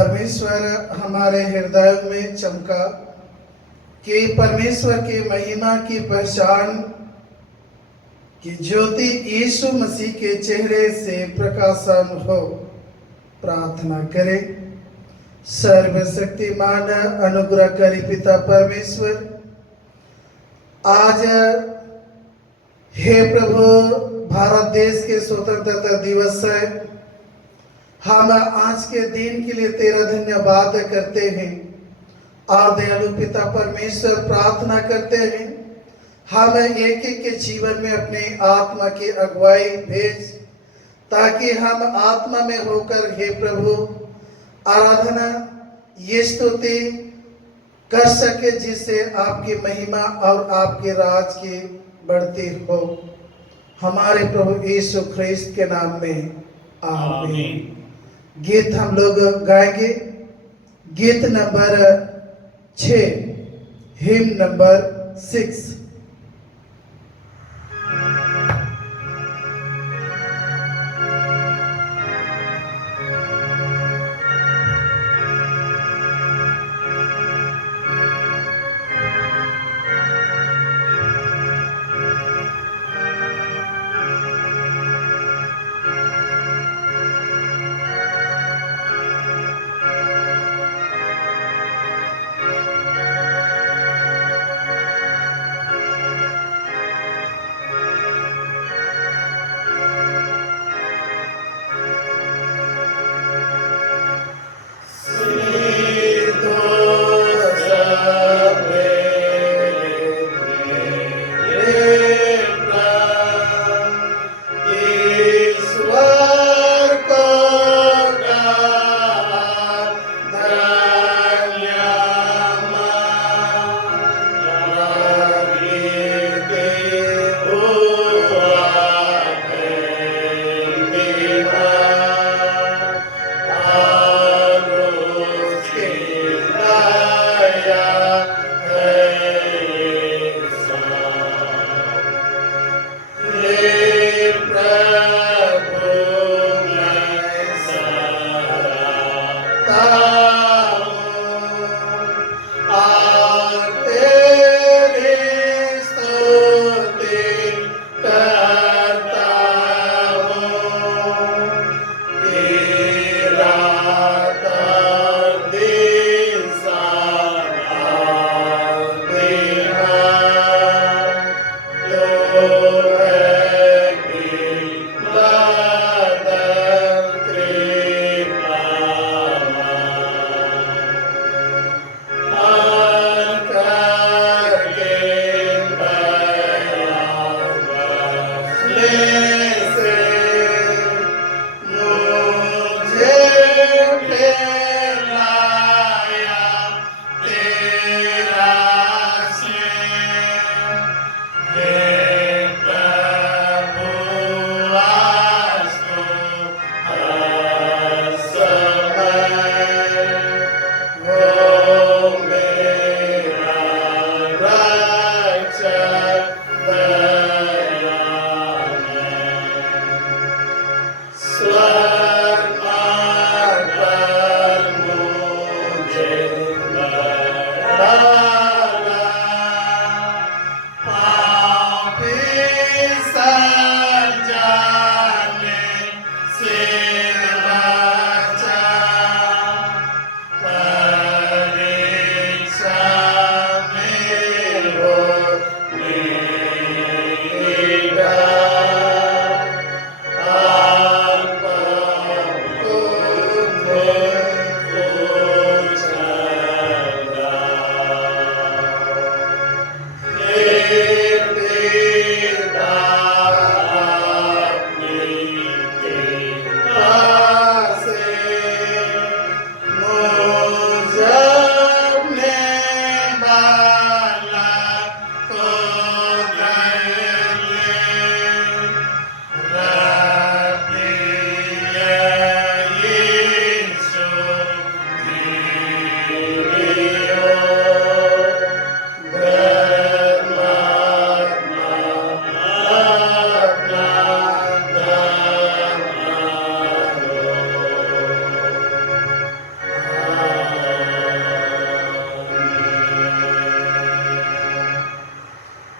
परमेश्वर हमारे हृदय में चमका कि परमेश्वर की महिमा की पहचान की ज्योति यीशु मसीह के चेहरे से प्रकाशन हो। प्रार्थना करें। सर्वशक्तिमान अनुग्रहकारी पिता परमेश्वर, आज हे प्रभु भारत देश के स्वतंत्रता दिवस है। हम आज के दिन के लिए तेरा धन्यवाद करते हैं और दयालु पिता परमेश्वर प्रार्थना करते हैं हम एक एक के जीवन में अपने आत्मा की अगुवाई भेज, ताकि हम आत्मा में होकर हे प्रभु आराधना ये स्तुति कर सके, जिससे आपकी महिमा और आपके राज की बढ़ती हो। हमारे प्रभु यीशु ख्रिस्त के नाम में आमीन। गीत हम लोग गाएंगे। गीत नंबर 6, हिम नंबर 6।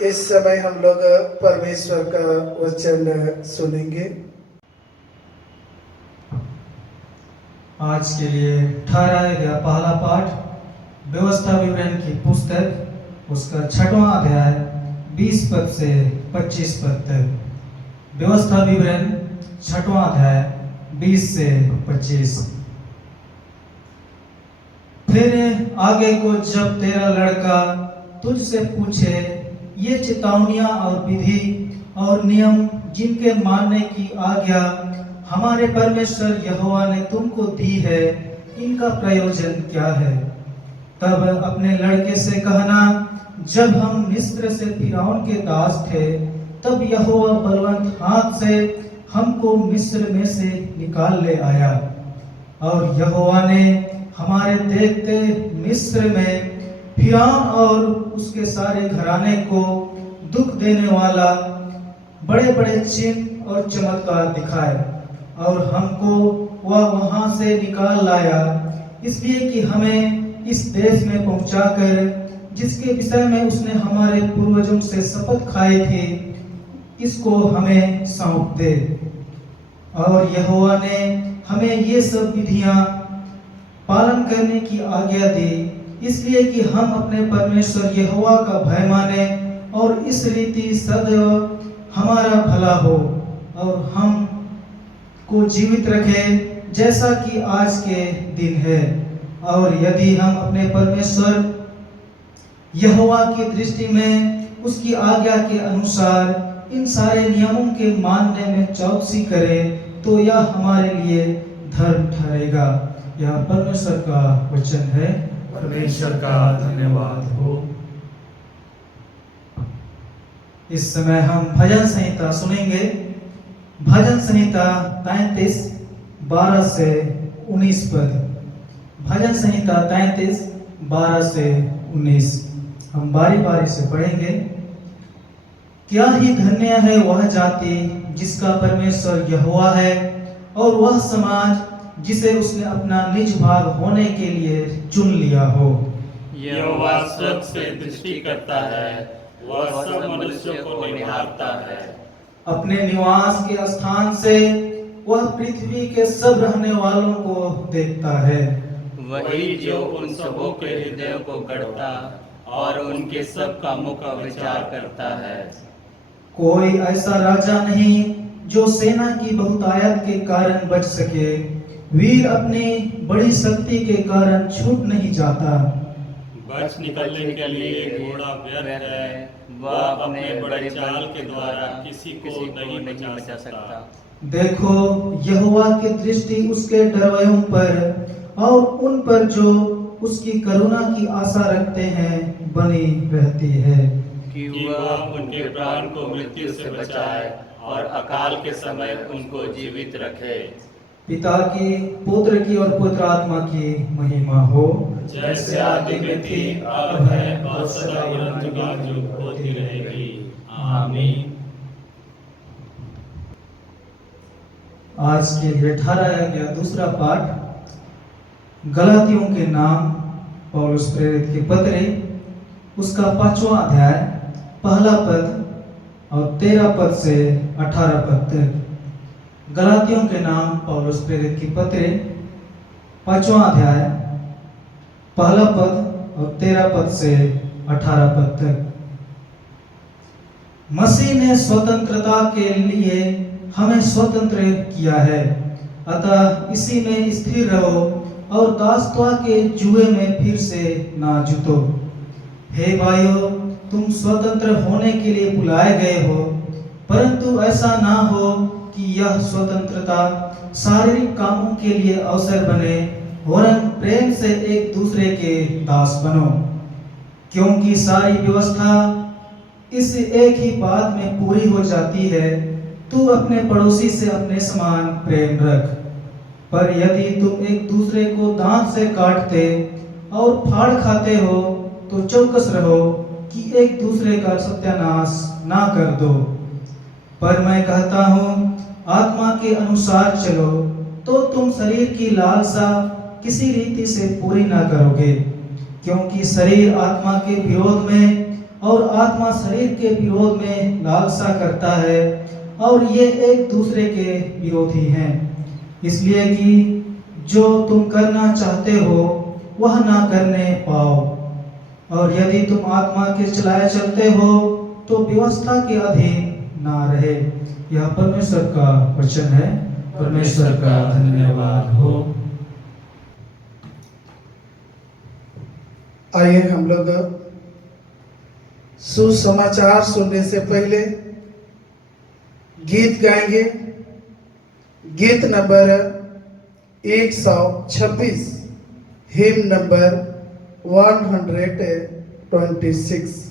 इस समय हम लोग परमेश्वर का वचन सुनेंगे। आज के लिए ठहराया गया पहला पाठ व्यवस्था विवरण की पुस्तक उसका 6वां अध्याय 20 पद से 25 पद तक। व्यवस्था विवरण 6वां अध्याय 20 से 25। फिर आगे को जब तेरा लड़का तुझसे पूछे ये चेतावनियां और विधि और नियम जिनके मानने की आज्ञा हमारे परमेश्वर यहोवा ने तुमको दी है, इनका प्रयोजन क्या है, तब अपने लड़के से कहना, जब हम मिस्र से फिरौन के दास थे, तब यहोवा बलवंत हाथ से हमको मिस्र में से निकाल ले आया, और यहोवा ने हमारे देखते मिस्र में फिरौन और उसके सारे घराने को दुख देने वाला बड़े बड़े चिन्ह और चमत्कार दिखाए, और हमको वह वहां से निकाल लाया, इसलिए कि हमें इस देश में पहुंचाकर जिसके विषय में उसने हमारे पूर्वजों से शपथ खाई थी, इसको हमें सौंप दे। और यहोवा ने हमें ये सब विधियां पालन करने की आज्ञा दी, इसलिए कि हम अपने परमेश्वर यहोवा का भय माने और इस रीति सदैव हमारा भला हो और हम को जीवित रखे, जैसा कि आज के दिन है। और यदि हम अपने परमेश्वर यहोवा की दृष्टि में उसकी आज्ञा के अनुसार इन सारे नियमों के मानने में चौकसी करें, तो यह हमारे लिए धर्म ठहरेगा। यह परमेश्वर का वचन है। परमेश्वर का धन्यवाद हो। इस समय हम भजन संहिता सुनेंगे। भजन संहिता 33 12 से 19 पद। भजन संहिता 33 12 से 19 हम बारी बारी से पढ़ेंगे। क्या ही धन्य है वह जाति जिसका परमेश्वर यहोवा है, और वह समाज जिसे उसने अपना निज भाग होने के लिए चुन लिया हो। यहोवा स्वर्ग से दृष्टि करता है, वह सब मनुष्यों को निहारता है। अपने निवास के स्थान से वह पृथ्वी के सब रहने वालों को देखता है। वही जो उन सबों के हृदयों को गढ़ता और उनके सब कामों का विचार करता है। कोई ऐसा राजा नहीं जो सेना की बहुतायत के कारण बच सके। वीर अपनी बड़ी शक्ति के कारण छूट नहीं जाता। बच निकलने के लिए घोड़ा व्यर्थ है, वह अपने बड़े चाल के द्वारा किसी को नहीं बचा सकता। देखो, यहोवा की दृष्टि उसके डरवैयों पर और उन पर जो उसकी करुणा की आशा रखते हैं बनी रहती है, कि वह उनके प्राण को मृत्यु से बचाए और अकाल के समय उनको जीवित रखे। पिता की, पुत्र की और पवित्र आत्मा की महिमा हो, जैसे आदि में थी, अब है और सदा युगानुयुग होती रहेगी। आमीन। आज के लिए ठहराया गया दूसरा पाठ गलातियों के नाम पौलुस प्रेरित की पत्री उसका 5वां अध्याय पहला पद और 13 पद से 18 पद तक। गलातियों के नाम पौलुस प्रेरित की पत्री 5वां अध्याय पहला पद और 13 पद से 18 पद तक। मसीह ने स्वतंत्रता के लिए हमें स्वतंत्र किया है, अतः इसी में स्थिर रहो और दासत्व के जुए में फिर से ना जुटो। हे भाइयों, तुम स्वतंत्र होने के लिए बुलाए गए हो, परंतु ऐसा ना हो कि यह स्वतंत्रता शारीरिक कामों के लिए अवसर बने, वरन प्रेम से एक दूसरे के दास बनो। क्योंकि सारी व्यवस्था इस एक ही बात में पूरी हो जाती है, तू अपने पड़ोसी से अपने समान प्रेम रख। पर यदि तुम एक दूसरे को दांत से काटते और फाड़ खाते हो, तो चौकस रहो कि एक दूसरे का सत्यानाश ना कर दो। पर मैं कहता हूँ, आत्मा के अनुसार चलो, तो तुम शरीर की लालसा किसी रीति से पूरी ना करोगे। क्योंकि शरीर आत्मा के विरोध में और आत्मा शरीर के विरोध में लालसा करता है और ये एक दूसरे के विरोधी हैं, इसलिए कि जो तुम करना चाहते हो वह ना करने पाओ। और यदि तुम आत्मा के चलाए चलते हो तो व्यवस्था के अधीन ना रहे। यह परमेश्वर का वचन है। परमेश्वर का धन्यवाद हो। आइए हम लोग सुसमाचार सुनने से पहले गीत गाएंगे। गीत नंबर 126, हिम नंबर 126।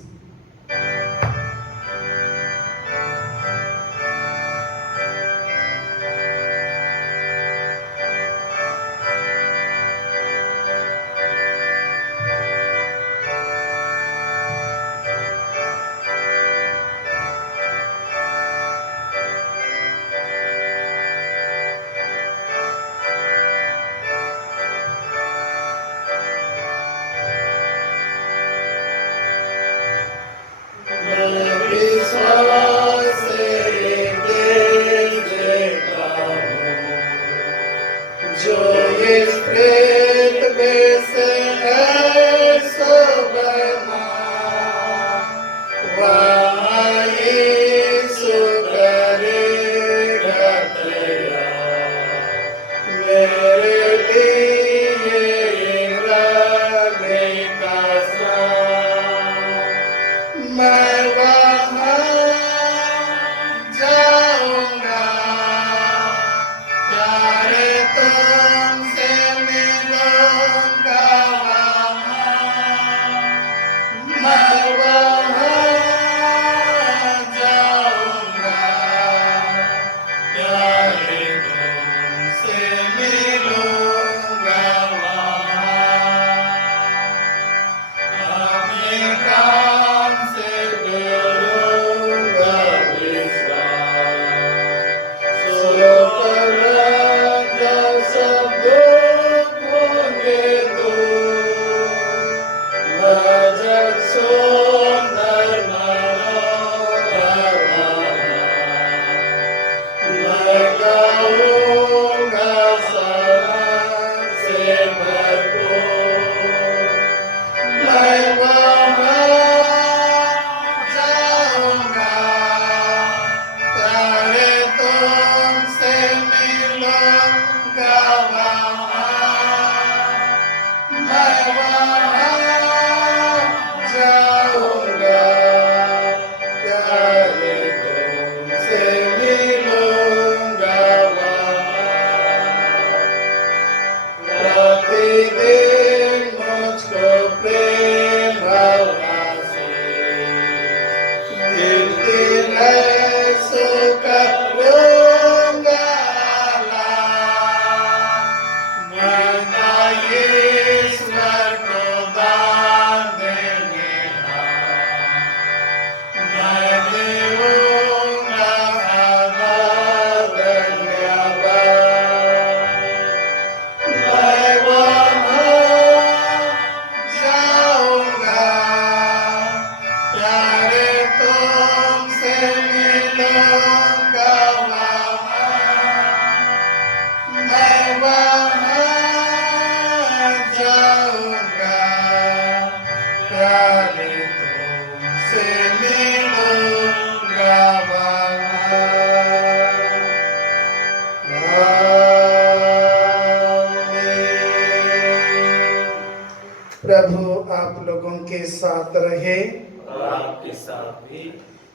प्रभु आप लोगों के साथ रहे और आपके साथ भी।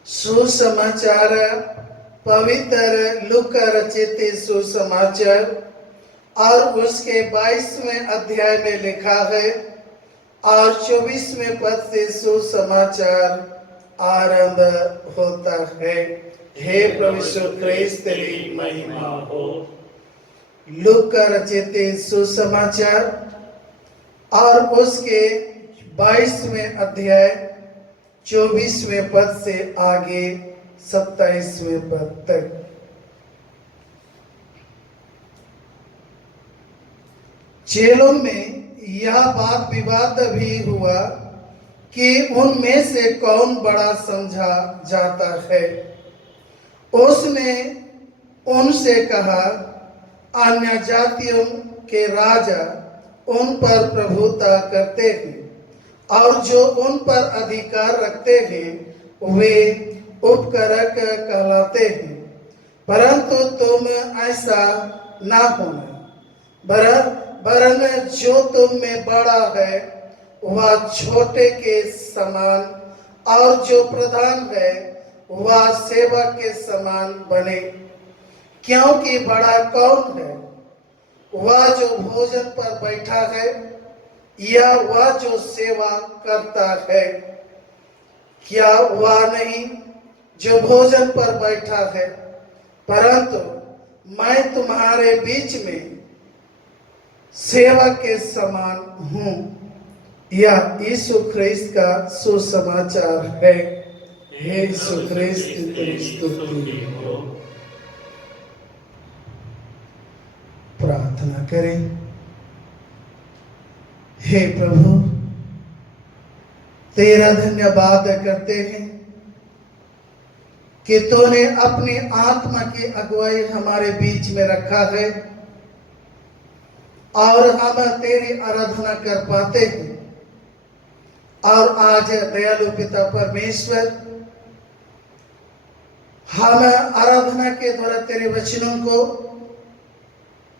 सुसमाचार पवित्र लूका रचित सुसमाचार और उसके 22वें अध्याय में लिखा है और 24वें पद से सुसमाचार आरंभ होता है। हे प्रभु यीशु क्रिस्त तेरी महिमा हो। लूका रचित सुसमाचार और उसके 22वें अध्याय 24वें पद से आगे 27वें पद तक। चेलों में यह बात विवाद भी हुआ कि उनमें से कौन बड़ा समझा जाता है। उसने उनसे कहा, अन्य जातियों के राजा उन पर प्रभुता करते हैं और जो उन पर अधिकार रखते हैं वे उपकारक कहलाते हैं, परंतु तुम ऐसा ना होना, वरन जो तुम में बड़ा है वह छोटे के समान और जो प्रधान है वह सेवक के समान बने। क्योंकि बड़ा कौन है, वह जो भोजन पर बैठा है या वह जो सेवा करता है? क्या वह नहीं जो भोजन पर बैठा है? परंतु मैं तुम्हारे बीच में सेवक के समान हूँ। यह यीशु ख्रिस्त का सुसमाचार है। हे यीशु ख्रिस्त तेरी स्तुति हो। प्रार्थना करें। हे प्रभु, तेरा धन्यवाद करते हैं कि तूने अपनी आत्मा की अगुवाई हमारे बीच में रखा है और हम तेरी आराधना कर पाते हैं। और आज दयालु पिता परमेश्वर, हम आराधना के द्वारा तेरे वचनों को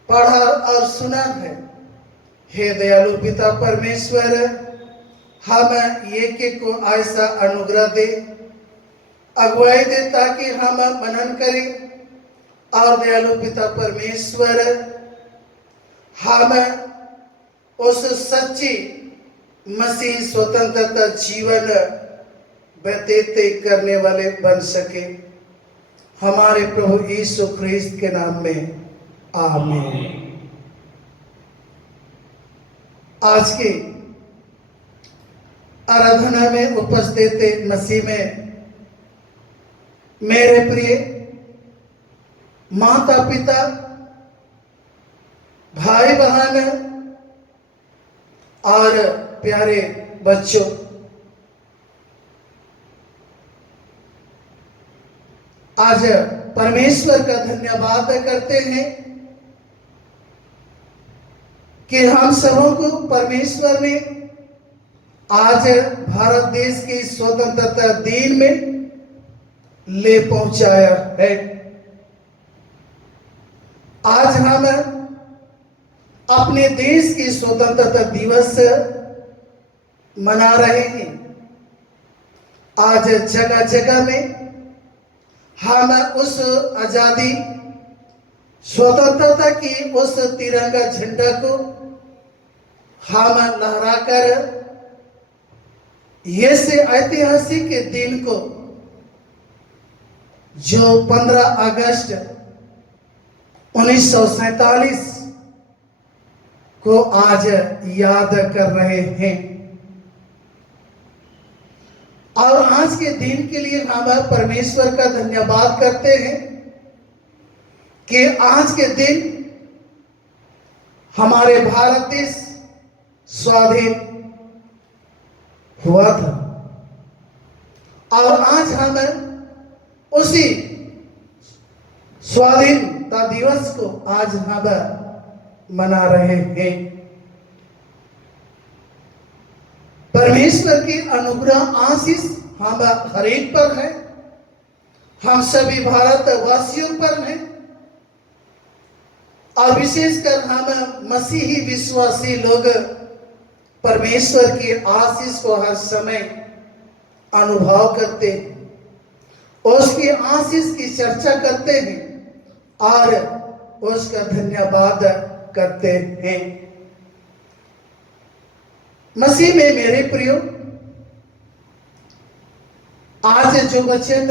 पढ़ा और सुना है। हे दयालु पिता परमेश्वर, हम एक एक को ऐसा अनुग्रह दे, अगुवाई दे, ताकि हम मनन करें और दयालु पिता परमेश्वर हम उस सच्ची मसीह स्वतंत्रता जीवन व्यतीत करने वाले बन सके। हमारे प्रभु यीशु ख्रिस्त के नाम में आमीन। आज की आराधना में उपस्थित मसीह में मेरे प्रिय माता पिता, भाई बहन और प्यारे बच्चों, आज परमेश्वर का धन्यवाद करते हैं कि हम सबों को परमेश्वर ने आज भारत देश के स्वतंत्रता दिन में ले पहुंचाया है। आज हम अपने देश की स्वतंत्रता दिवस मना रहे हैं। आज जगह जगह में हम उस आजादी स्वतंत्रता की उस तिरंगा झंडा को हम लहराकर ये से ऐतिहासिक दिन को, जो 15 अगस्त 1947 को आज याद कर रहे हैं। और आज के दिन के लिए हम परमेश्वर का धन्यवाद करते हैं कि आज के दिन हमारे भारत देश स्वाधीन हुआ था। और आज हम उसी स्वाधीनता दिवस को आज हम मना रहे हैं। परमेश्वर की अनुग्रह आशीष हम हर एक पर है, हम सभी भारतवासियों पर है। और विशेषकर हम मसीही विश्वासी लोग परमेश्वर की आशीष को हर समय अनुभव करते हैं, उसकी आशीष की चर्चा करते हैं और उसका धन्यवाद करते हैं। मसीह में मेरे प्रियो, आज जो वचन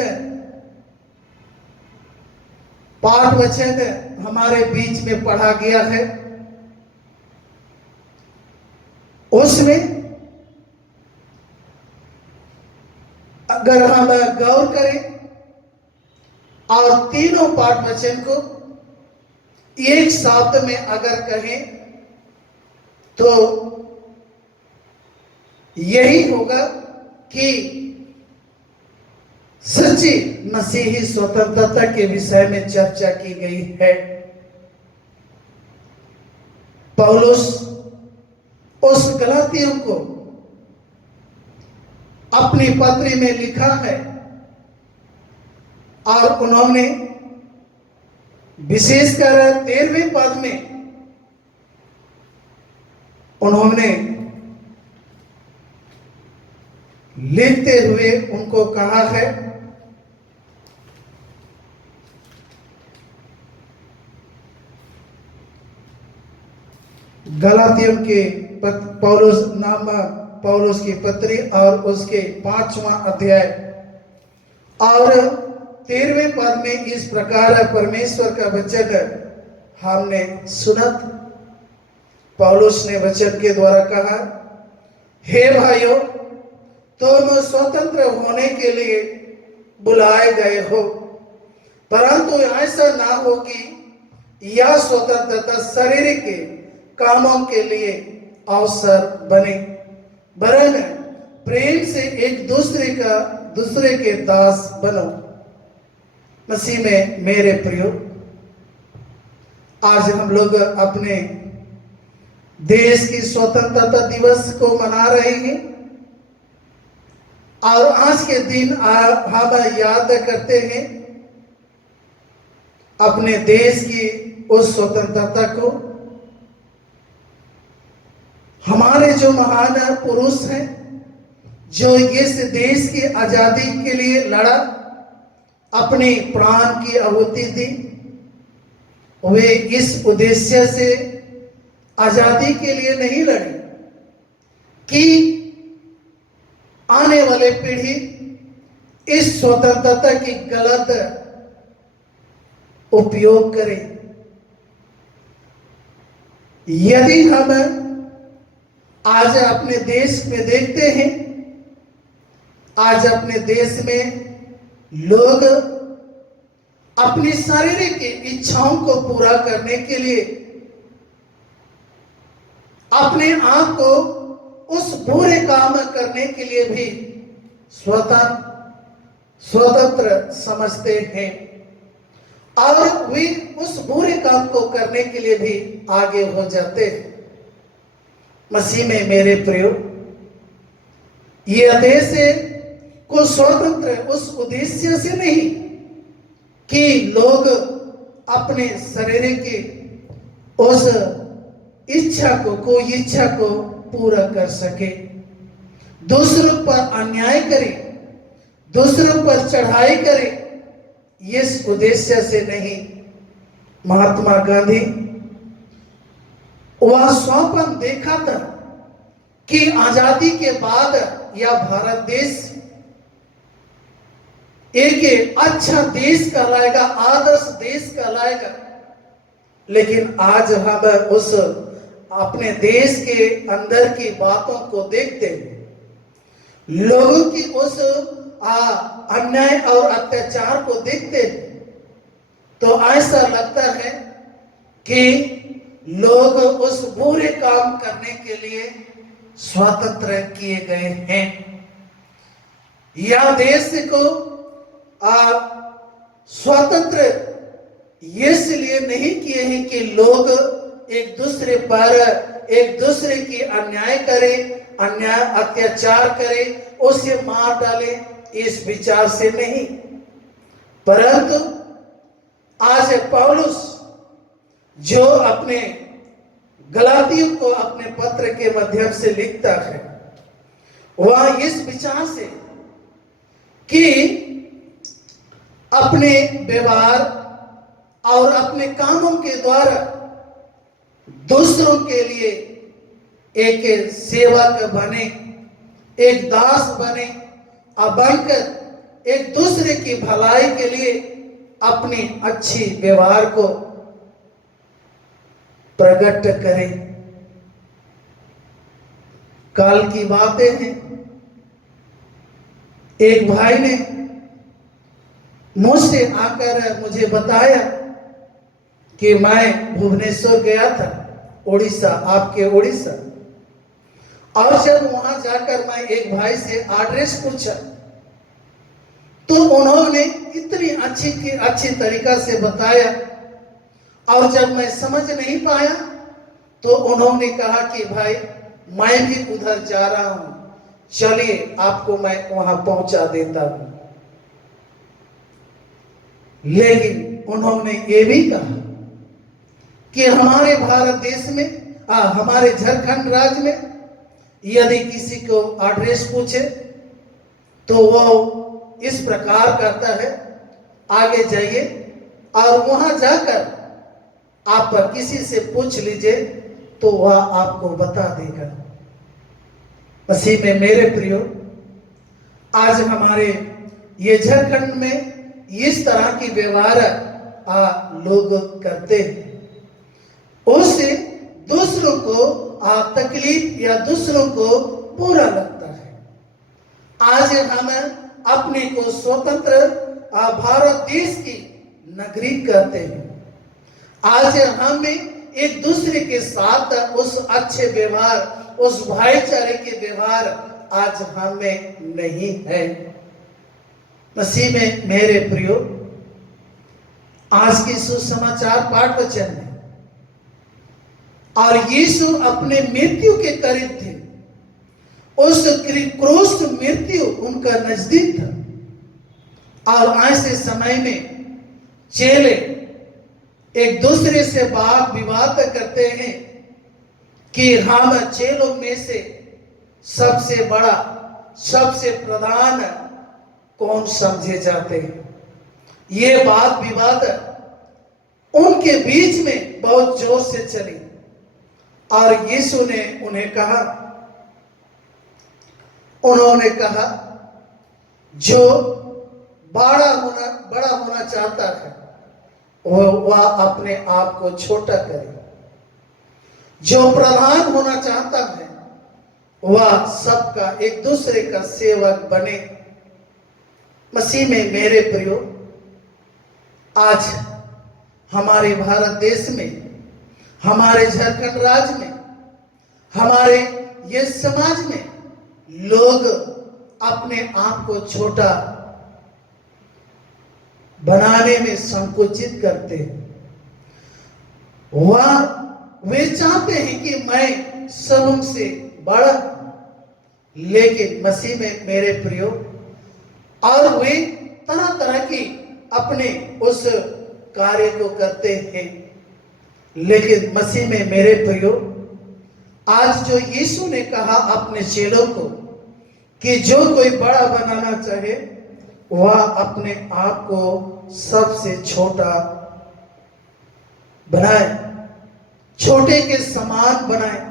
पाठ वचन हमारे बीच में पढ़ा गया है, उसमें अगर हम गौर करें और तीनों पाठ वचन को एक शब्द में अगर कहें तो यही होगा कि सच्ची मसीही स्वतंत्रता के विषय में चर्चा की गई है। पौलुस उस गलातियों को अपनी पत्री में लिखा है और उन्होंने विशेषकर 13वें पद में उन्होंने लिखते हुए उनको कहा है, गलातियों के पौलुस की पत्री और उसके 5वां अध्याय और 13वें पद में इस प्रकार परमेश्वर का वचन हमने सुना। पौलुस ने वचन के द्वारा कहा, हे भाइयों, तुम स्वतंत्र होने के लिए बुलाए गए हो, परंतु ऐसा ना हो कि यह स्वतंत्रता शरीर के कामों के लिए अवसर बने, वरन प्रेम से एक दूसरे के दास बनो। मसीह में मेरे प्रियो, आज हम लोग अपने देश की स्वतंत्रता दिवस को मना रहे हैं और आज के दिन हम याद करते हैं अपने देश की उस स्वतंत्रता को। हमारे जो महान पुरुष हैं जो इस देश की आजादी के लिए लड़ा, अपने प्राण की आहुति दी, वे इस उद्देश्य से आजादी के लिए नहीं लड़े कि आने वाले पीढ़ी इस स्वतंत्रता की गलत उपयोग करे। यदि हम आज अपने देश में देखते हैं, आज अपने देश में लोग अपनी शारीरिक इच्छाओं को पूरा करने के लिए अपने आप को उस बुरे काम करने के लिए भी स्वतंत्र समझते हैं और वे उस बुरे काम को करने के लिए भी आगे हो जाते हैं। मसीह में मेरे प्रियो, यह देश को स्वतंत्र उस उद्देश्य से नहीं कि लोग अपने शरीर की उस कोई इच्छा को पूरा कर सके, दूसरों पर अन्याय करे, दूसरों पर चढ़ाई करे, इस उद्देश्य से नहीं। महात्मा गांधी वह स्वप्न देखा था कि आजादी के बाद यह भारत देश एक अच्छा देश कहलाएगा, आदर्श देश कहलाएगा। लेकिन आज हम उस अपने देश के अंदर की बातों को देखते हैं, लोगों की उस अन्याय और अत्याचार को देखते हैं, तो ऐसा लगता है कि लोग उस बुरे काम करने के लिए स्वतंत्र किए गए हैं। यह देश को स्वतंत्र इसलिए नहीं किए हैं कि लोग एक दूसरे पर एक दूसरे की अन्याय करें, अत्याचार करें, उसे मार डालें, इस विचार से नहीं, परंतु आज पौलुस जो अपने गलातियों को अपने पत्र के माध्यम से लिखता है, वह इस विचार से कि अपने व्यवहार और अपने कामों के द्वारा दूसरों के लिए एक सेवक बने, एक दास बने और बनकर एक दूसरे की भलाई के लिए अपनी अच्छी व्यवहार को प्रकट करें। काल की बातें हैं, एक भाई ने मुझसे आकर मुझे बताया कि मैं भुवनेश्वर गया था, उड़ीसा, आपके उड़ीसा, और जब वहां जाकर मैं एक भाई से एड्रेस पूछा तो उन्होंने इतनी अच्छी तरीका से बताया, और जब मैं समझ नहीं पाया तो उन्होंने कहा कि भाई मैं भी उधर जा रहा हूं, चलिए आपको मैं वहां पहुंचा देता हूं। लेकिन उन्होंने ये भी कहा कि हमारे भारत देश में, हमारे झारखंड राज्य में यदि किसी को एड्रेस पूछे तो वो इस प्रकार करता है, आगे जाइए और वहां जाकर आप किसी से पूछ लीजिए तो वह आपको बता देगा। मसीह में मेरे प्रियो, आज हमारे ये झारखंड में इस तरह की व्यवहार लोग करते हैं। उससे दूसरों को तकलीफ या दूसरों को बुरा लगता है। आज हम अपने को स्वतंत्र भारत देश की नगरी कहते हैं। आज हमें एक दूसरे के साथ उस अच्छे व्यवहार, उस भाईचारे के व्यवहार आज हमें नहीं है। मसीह में मेरे प्रियो, आज की सुसमाचार पाठ वचन में और यीशु अपने मृत्यु के करीब थे, उस क्रूस मृत्यु उनका नजदीक था, और ऐसे समय में चेले एक दूसरे से वाद विवाद करते हैं कि हम चेलों में से सबसे बड़ा, सबसे प्रधान कौन समझे जाते हैं। ये वाद विवाद उनके बीच में बहुत जोर से चली, और यीशु ने उन्होंने कहा जो बड़ा होना चाहता है वह अपने आप को छोटा करे, जो प्रधान होना चाहता है वह सबका, एक दूसरे का सेवक बने। मसीह में मेरे प्रियो, आज हमारे भारत देश में, हमारे झारखंड राज्य में, हमारे ये समाज में लोग अपने आप को छोटा बनाने में संकोचित करते हैं। वे चाहते हैं कि मैं सबसे बड़ा, लेकिन मसीह में मेरे प्रियो, और वे तरह तरह की अपने उस कार्य को करते हैं। लेकिन मसीह में मेरे प्रियो, आज जो यीशु ने कहा अपने चेलों को कि जो कोई बड़ा बनाना चाहे वह अपने आप को सबसे छोटा बनाए, छोटे के समान बनाए,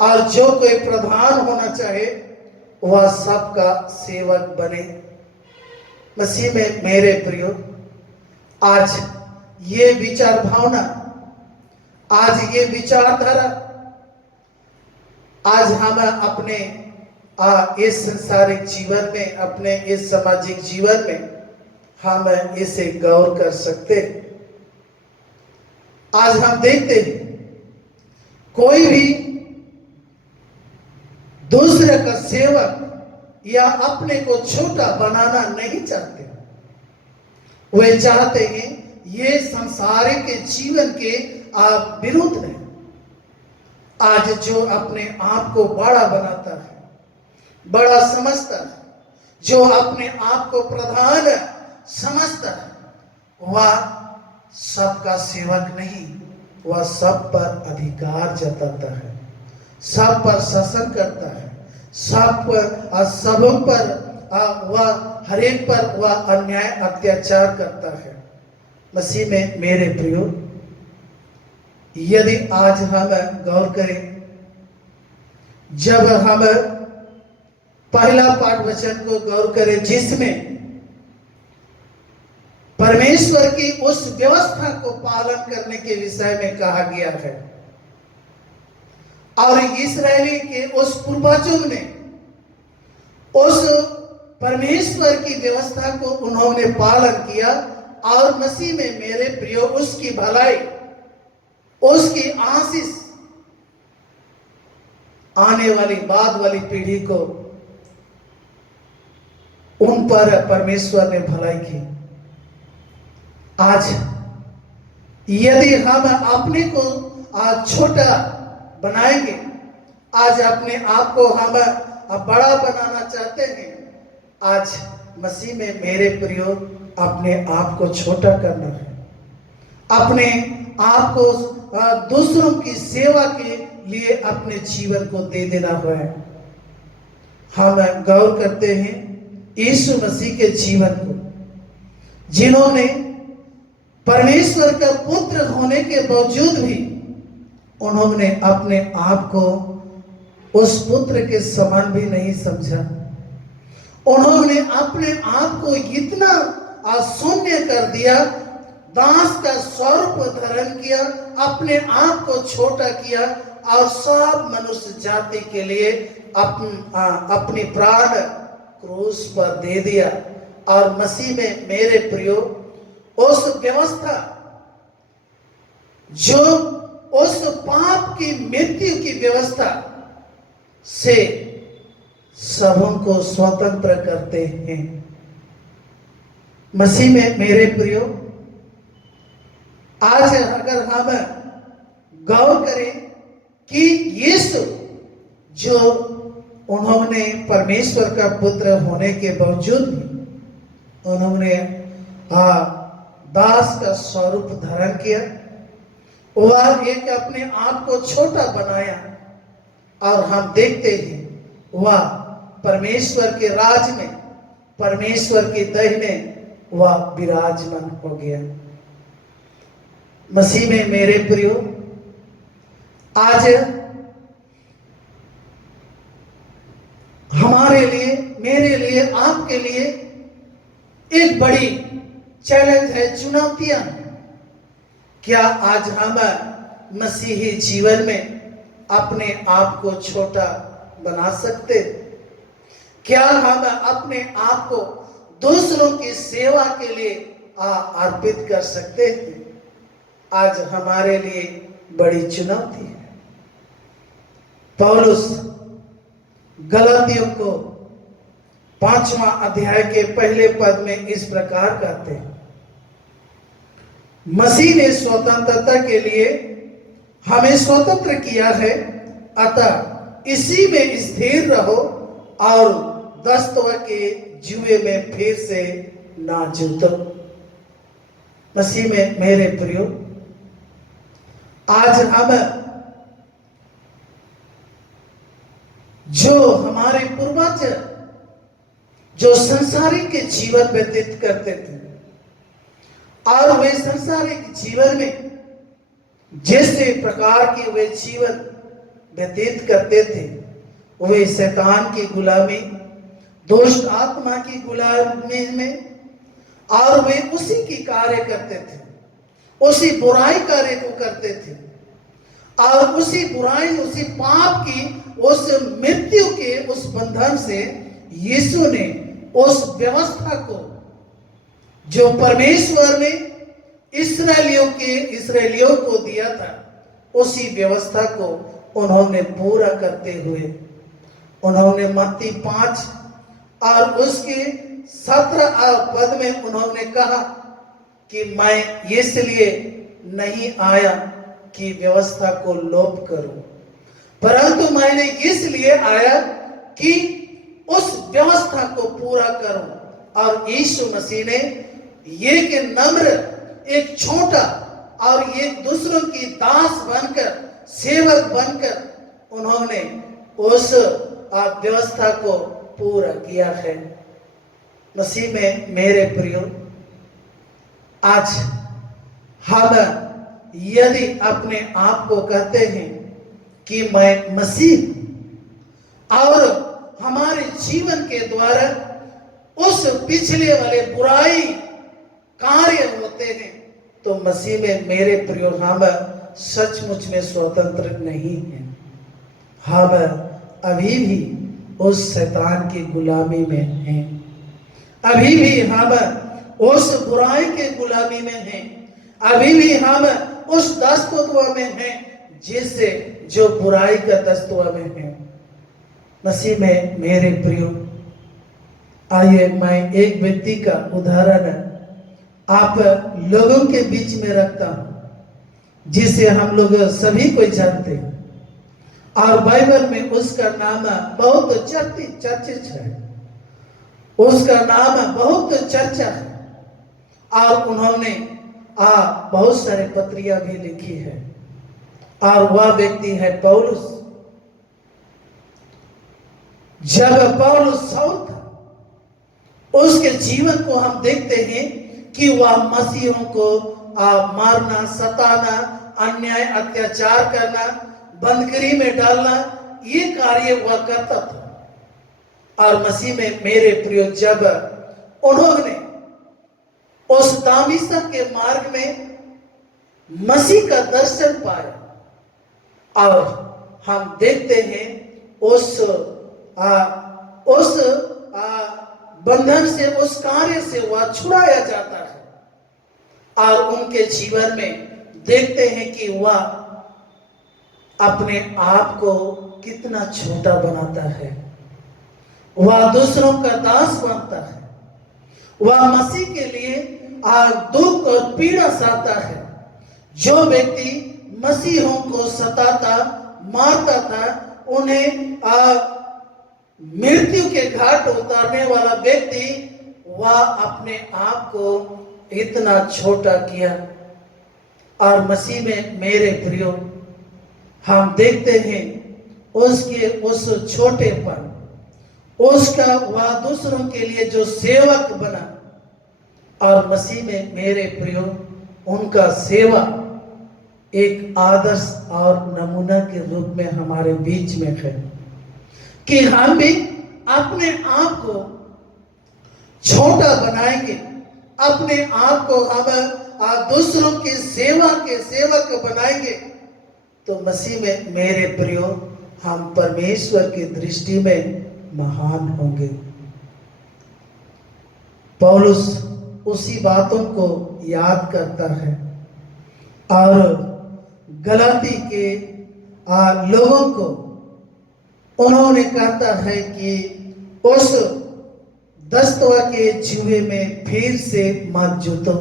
और जो कोई प्रधान होना चाहे वह सबका सेवक बने। मसीह में मेरे प्रियो, आज ये विचार भावना, आज ये विचारधारा, आज हम अपने इस संसारिक जीवन में, अपने इस सामाजिक जीवन में हम इसे गौर कर सकते। आज हम देखते हैं कोई भी दूसरे का सेवक या अपने को छोटा बनाना नहीं चाहते। वे चाहते हैं ये संसारिक जीवन के विरुद्ध है। आज जो अपने आप को बड़ा बनाता है, बड़ा समझता है, जो अपने आप को प्रधान समझता है, वह सबका सेवक नहीं, वह सब पर अधिकार जताता है, सब पर शासन करता है, सबों पर वह हर एक पर वह अन्याय अत्याचार करता है। मसीह में मेरे प्रियो, यदि आज हम गौर करें, जब हम पहला पाठ वचन को गौर करें जिसमें परमेश्वर की उस व्यवस्था को पालन करने के विषय में कहा गया है, और इस्राएली के उस पूर्वजों ने उस परमेश्वर की व्यवस्था को उन्होंने पालन किया, और मसीह में मेरे प्रियो उसकी भलाई, उसकी आशीष आने वाली बाद वाली पीढ़ी को उन पर परमेश्वर ने भलाई की। आज यदि हम अपने को आज छोटा बनाएंगे, आज अपने आप को हम बड़ा बनाना चाहते हैं, आज मसीह में मेरे प्रियो अपने आप को छोटा करना है, अपने आप को दूसरों की सेवा के लिए अपने जीवन को दे देना है। हम गौर करते हैं यीशु मसीह के जीवन को, जिन्होंने परमेश्वर का पुत्र होने के बावजूद भी उन्होंने अपने आप को उस पुत्र के समान भी नहीं समझा। उन्होंने अपने आप को इतना अशून्य कर दिया, दास का स्वरूप धारण किया, अपने आप को छोटा किया और सब मनुष्य जाति के लिए अपनी प्राण क्रूस पर दे दिया। और मसीह में मेरे प्रियो उस व्यवस्था जो उस पाप की मृत्यु की व्यवस्था से सबों को स्वतंत्र करते हैं। मसीह में मेरे प्रियो आज अगर हम गौर करें कि यीशु जो उन्होंने परमेश्वर का पुत्र होने के बावजूद भी उन्होंने दास का स्वरूप धारण किया, वह एक अपने आप को छोटा बनाया और हम देखते हैं वह परमेश्वर के राज में, परमेश्वर के दाहिने वह विराजमान हो गया। मसीह में मेरे प्रियो आज हमारे लिए, मेरे लिए, आपके लिए एक बड़ी चैलेंज है, चुनौतियां। क्या आज हम मसीही जीवन में अपने आप को छोटा बना सकते? क्या हम अपने आप को दूसरों की सेवा के लिए अर्पित कर सकते हैं? आज हमारे लिए बड़ी चुनौती है। पौलुस गलातियों को 5वां अध्याय के पहले पद में इस प्रकार कहते हैं, मसीह ने स्वतंत्रता के लिए हमें स्वतंत्र किया है, अतः इसी में स्थिर रहो और दस्तव के जुए में फिर से ना जूतो। मसीह में मेरे प्रियो आज हम जो हमारे पूर्वज जो संसारिक के जीवन व्यतीत करते थे और वे संसारिक जीवन में जैसे प्रकार के वे जीवन व्यतीत करते थे, वे शैतान की गुलामी, दुष्ट आत्मा की गुलामी में, और वे उसी की कार्य करते थे, उसी बुराई कार्य को करते थे और उसी बुराई, उसी पाप की, उस मृत्यु के उस बंधन से यीशु ने उस व्यवस्था को जो परमेश्वर ने इस्राएलियों को दिया था, उसी व्यवस्था को उन्होंने पूरा करते हुए उन्होंने मत्ती 5 और उसके 17 पद में उन्होंने कहा कि मैं इसलिए नहीं आया कि व्यवस्था को लोप करूं, परंतु मैंने इसलिए आया कि उस व्यवस्था को पूरा करूं। और यीशु मसीह ने एक नम्र, एक छोटा और एक दूसरों की दास बनकर, सेवक बनकर उन्होंने उस व्यवस्था को पूरा किया है। मसीह में मेरे प्रियो आज हम यदि अपने आप को कहते हैं कि मैं मसीह, और हमारे जीवन के द्वारा उस पिछले वाले बुराई कार्य होते हैं, तो मसीह में मेरे प्रियो हम सचमुच में स्वतंत्र नहीं हैं। हम अभी भी उस शैतान की गुलामी में हैं, अभी भी हम उस बुराई के गुलामी में हैं, अभी भी हम उस दासत्व में हैं जिससे जो बुराई का दासत्व में हैं। मसीह में मेरे प्रियो, आइए मैं एक व्यक्ति का उदाहरण आप लोगों के बीच में रखता हूं जिसे हम लोग सभी को जानते हैं और बाइबल में उसका नाम बहुत चर्चित है, उसका नाम बहुत चर्चा है और उन्होंने बहुत सारे पत्रियां भी लिखी है और वह व्यक्ति है पौलुस। जब पौलुस साउल था, उसके जीवन को हम देखते हैं कि वह मसीहों को मारना, सताना, अन्याय अत्याचार करना, बंदगरी में डालना, ये कार्य वह करता था। और मसीह में मेरे प्रियो, जब उन्होंने उस दामिशक के मार्ग में मसीह का दर्शन पाया और हम देखते हैं उस बंधन से, उस कार्य से वह छुड़ाया जाता है और उनके जीवन में देखते हैं कि वह अपने आप को कितना छोटा बनाता है, वह दूसरों का दास बनता है, वह मसीह के लिए दुख और पीड़ा सहता है। जो व्यक्ति मसीहों को सताता, मारता था, उन्हें मृत्यु के घाट उतारने वाला व्यक्ति, वह अपने आप को इतना छोटा किया। और मसीह में मेरे प्रियो, हम देखते हैं उसके उस छोटेपन, उसका वह दूसरों के लिए जो सेवक बना। और मसीह में मेरे प्रियो, उनका सेवा एक आदर्श और नमूना के रूप में हमारे बीच में है कि हम भी अपने आप को छोटा बनाएंगे, अपने आप को हम दूसरों की सेवा के सेवक बनाएंगे, तो मसीह में मेरे प्रियो, हम परमेश्वर की दृष्टि में महान होंगे। पौलुस उसी बातों को याद करता है और गलाती के लोगों को उन्होंने कहता है कि उस दस्तवा के जुए में फिर से मत जुतो।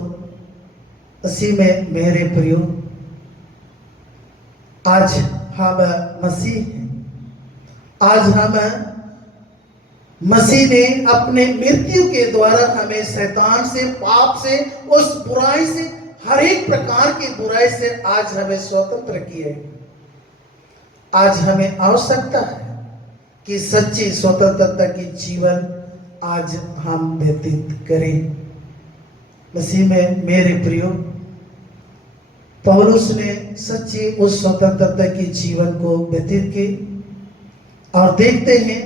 इसी में मेरे प्रियो, आज हम मसीह हैं, आज हम मसीह ने अपने मृत्यु के द्वारा हमें शैतान से, पाप से, उस बुराई से, हर एक प्रकार की बुराई से आज हमें स्वतंत्र किए। आज हमें आवश्यकता है कि सच्ची स्वतंत्रता की जीवन आज हम व्यतीत करें। मसीह में मेरे प्रियो, पौलुस ने सच्ची उस स्वतंत्रता की जीवन को व्यतीत की और देखते हैं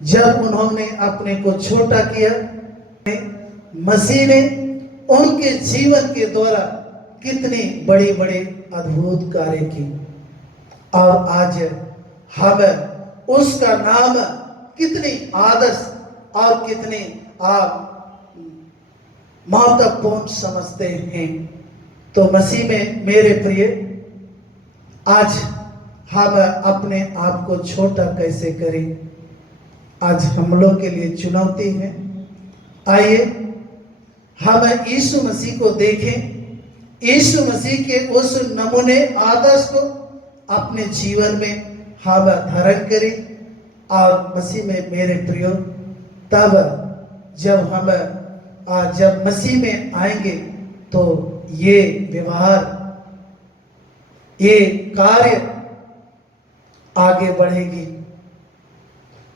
जब उन्होंने अपने को छोटा किया, मसीह ने उनके जीवन के द्वारा कितनी बड़ी बड़ी अद्भुत कार्य की और आज हम उसका नाम कितनी आदर्श और कितनी महत्वपूर्ण समझते हैं। तो मसीह में मेरे प्रिय, आज हम अपने आप को छोटा कैसे करें, आज हम लोग के लिए चुनौती है। आइए हम यीशु मसीह को देखें, यीशु मसीह के उस नमूने आदर्श को अपने जीवन में हम धारण करें और मसीह में मेरे प्रियो, तब जब मसीह में आएंगे तो ये व्यवहार, ये कार्य आगे बढ़ेगी।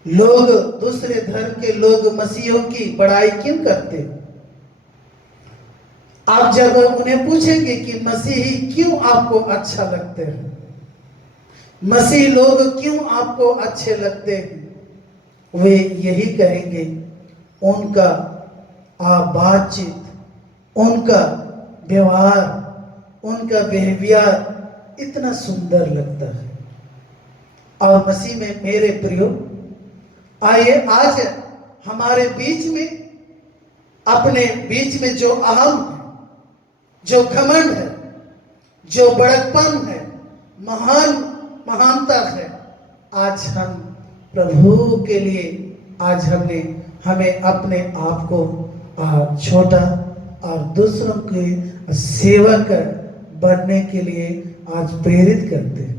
लोग, दूसरे धर्म के लोग मसीहों की बड़ाई क्यों करते? आप जब उन्हें पूछेंगे कि मसीही क्यों आपको अच्छा लगते हैं, मसीह लोग क्यों आपको अच्छे लगते हैं, वे यही कहेंगे, उनका बातचीत, उनका व्यवहार, उनका बिहेवियर इतना सुंदर लगता है। और मसीह में मेरे प्रियो, आइए आज हमारे बीच में, अपने बीच में जो अहम है, जो घमंड है, जो बड़कपन है, महानता है, आज हम प्रभु के लिए आज हमें अपने आप को छोटा और दूसरों के सेवक बनने के लिए आज प्रेरित करते हैं।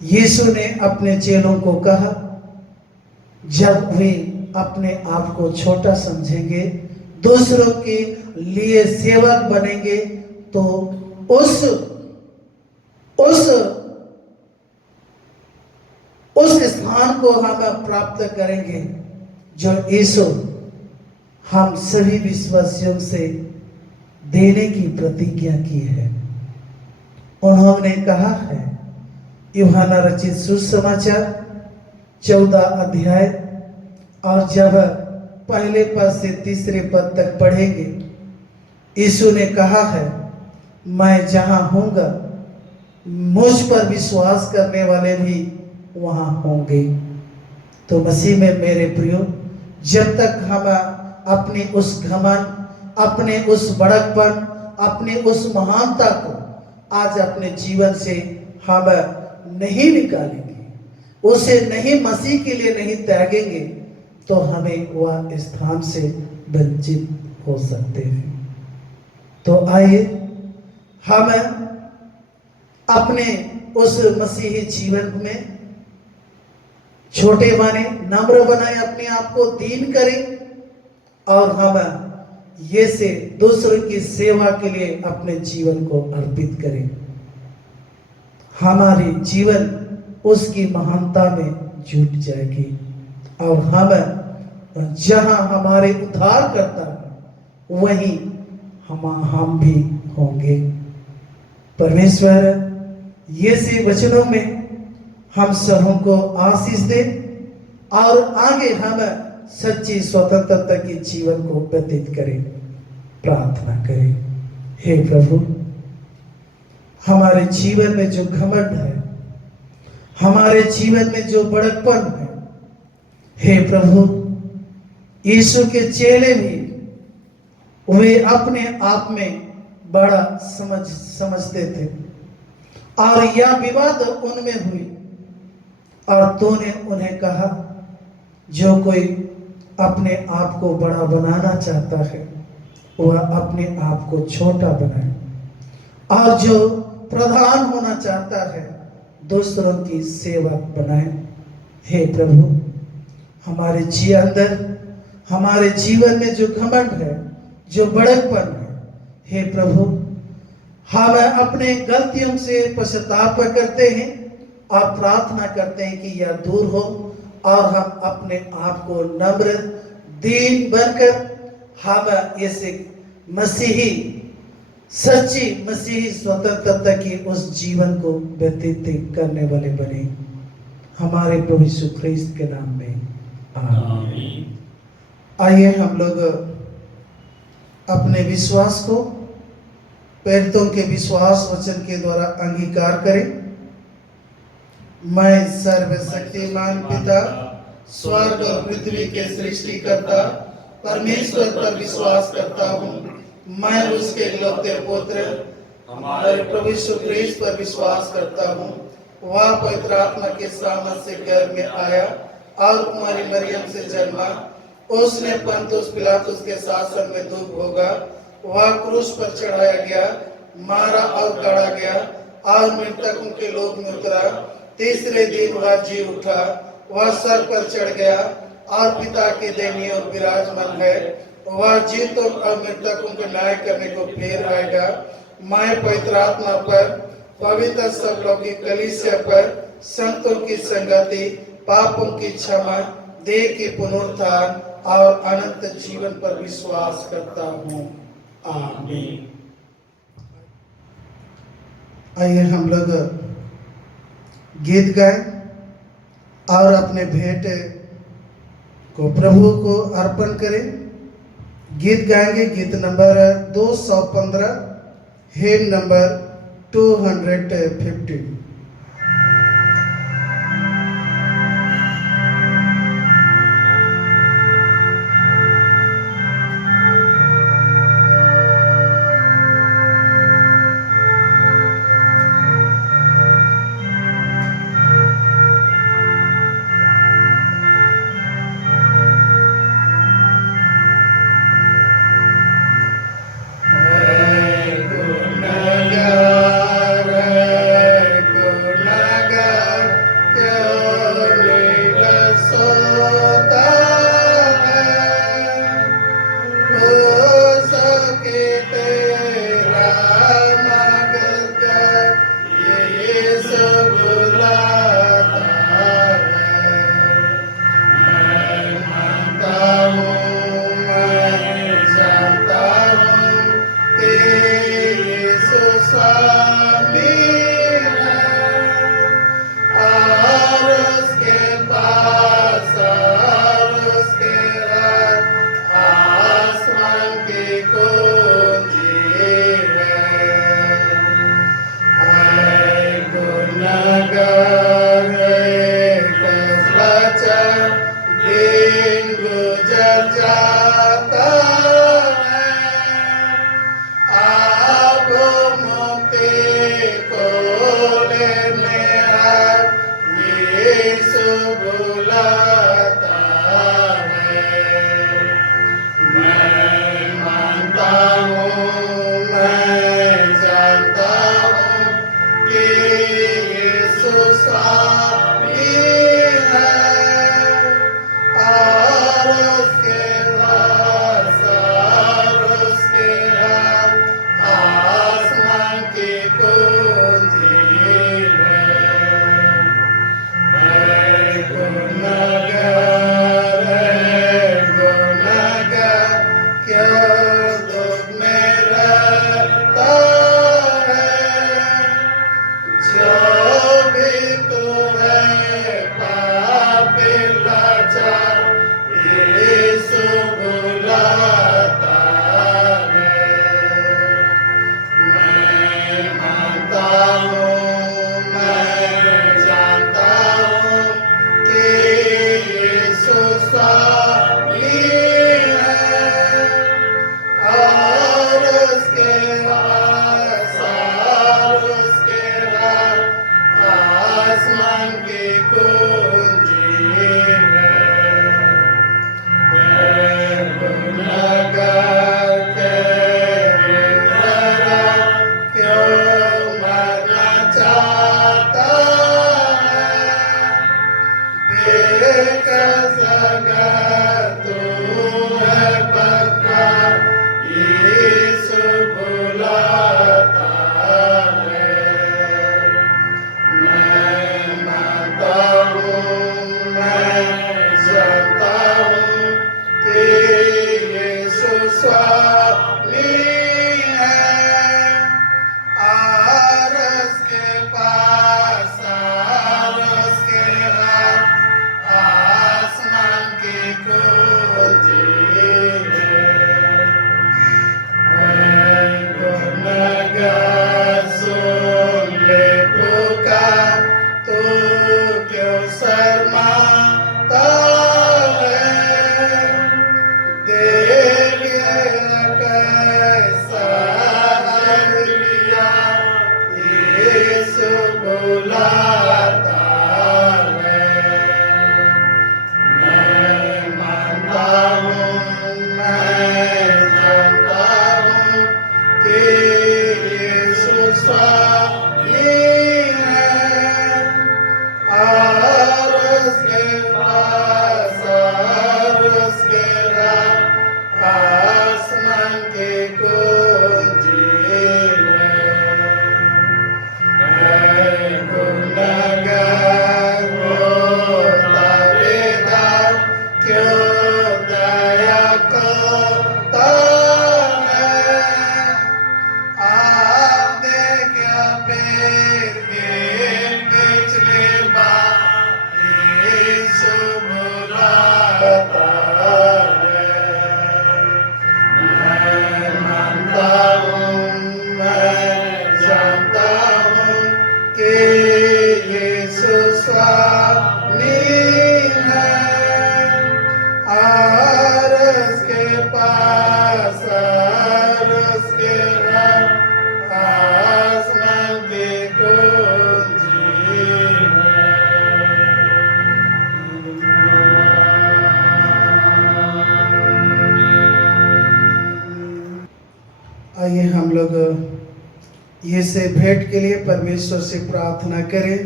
यीशु ने अपने चेलों को कहा, जब वे अपने आप को छोटा समझेंगे, दूसरों के लिए सेवक बनेंगे, तो उस स्थान को हम प्राप्त करेंगे जो यीशु हम सभी विश्वासियों से देने की प्रतिज्ञा की है। उन्होंने कहा है, यूहन्ना रचित सुसमाचार 14 अध्याय और जब पहले पद से तीसरे पद तक पढ़ेंगे, यीशु ने कहा है, मैं जहां होऊंगा मुझ पर विश्वास करने वाले भी वहां होंगे। तो मसीह में मेरे प्रियो, जब तक हम अपने उस घमंड, अपने उस बड़कपन, अपने उस महानता को आज अपने जीवन से हम नहीं निकालेंगे, उसे नहीं मसीह के लिए नहीं त्यागेंगे, तो हमें वह स्थान से वंचित हो सकते हैं। तो आइए हम अपने उस मसीही जीवन में छोटे बने, नम्र बनाए, अपने आप को दीन करें और हम ये से दूसरों की सेवा के लिए अपने जीवन को अर्पित करें। हमारी जीवन उसकी महानता में जुट जाएगी और हम जहां हमारे उद्धार करता है वहीं हम भी होंगे। परमेश्वर ये से वचनों में हम सबों को आशीष दे और आगे हम सच्ची स्वतंत्रता के जीवन को व्यतीत करें। प्रार्थना करें। हे प्रभु, हमारे जीवन में जो घमंड है, हमारे जीवन में जो बड़कपन है, हे प्रभु, यीशु के चेले भी वे अपने आप में बड़ा समझते थे और यह विवाद उनमें हुई और तूने उन्हें कहा, जो कोई अपने आप को बड़ा बनाना चाहता है वह अपने आप को छोटा बनाए, और जो प्रधान होना चाहता है दूसरों की सेवा बनाए। हे प्रभु, हमारे जीवन में जो घमंड है, जो बड़कपन है, हे प्रभु, हम अपने गलतियों से पश्चाताप करते हैं और प्रार्थना करते हैं कि यह दूर हो और हम अपने आप को नम्र दीन बनकर हम ऐसे मसीही, सच्ची मसीही स्वतंत्रता की उस जीवन को व्यतीत करने वाले बने। हमारे प्रभु यीशु ख्रीस्त के नाम में आमीन। आइए हम लोग अपने विश्वास को प्रेरितों के विश्वास वचन के द्वारा अंगीकार करें। मैं सर्वशक्तिमान पिता, स्वर्ग और पृथ्वी के सृष्टिकर्ता परमेश्वर पर विश्वास करता हूँ। मैं उसके इकलौते पुत्र हमारे प्रभु यीशु ख्रीस्त पर विश्वास करता हूँ। वह पवित्र आत्मा के सामर्थ से गर्भ में आया और कुमारी मरियम से जन्मा। उसने पंतुस पिलातुस के शासन में दुख भोगा। वह क्रूस पर चढ़ाया गया, मारा और गाड़ा गया और मृतकों के लोक में उतरा। तीसरे दिन वह जी उठा। वह सर पर चढ़ गया और पिता के देनी और विराजमान है। वह जीवितों और मृतकों को न्याय करने को फिर आएगा। मैं पवित्र आत्मा पर, पवित्र सब लोगों की कलीसिया पर, संतों की संगति, पापों की क्षमा, देह की पुनरुत्थान और अनंत जीवन पर विश्वास करता हूँ। आमीन। आइए हम लोग गीत गाएं और अपने भेंट को प्रभु को अर्पण करें। गीत गाएंगे, गीत नंबर 215, हिम नंबर 250। आइए हम लोग ये से भेंट के लिए परमेश्वर से प्रार्थना करें।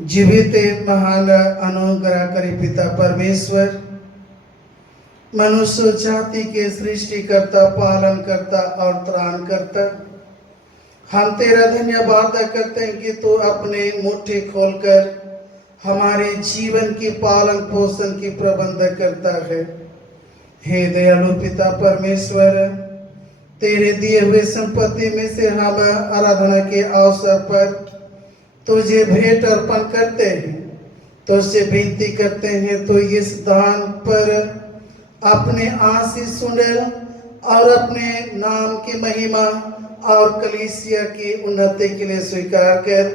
जीवित महान अनुग्रह करे पिता परमेश्वर, मनुष्य जाति के सृष्टिकर्ता, पालन करता और त्राण करता, हम तेरा धन्यवाद करते हैं कि तू अपने मुट्ठी खोलकर हमारे जीवन की पालन पोषण की प्रबंध करता है। हे दयालु पिता परमेश्वर, तेरे दिए हुए संपत्ति में से हम आराधना के अवसर पर तुझे भेंट अर्पण करते हैं, तुझसे विनती करते हैं तो इस दान पर अपने आशीष सुन और अपने नाम की महिमा और कलीसिया की उन्नति के लिए स्वीकार कर।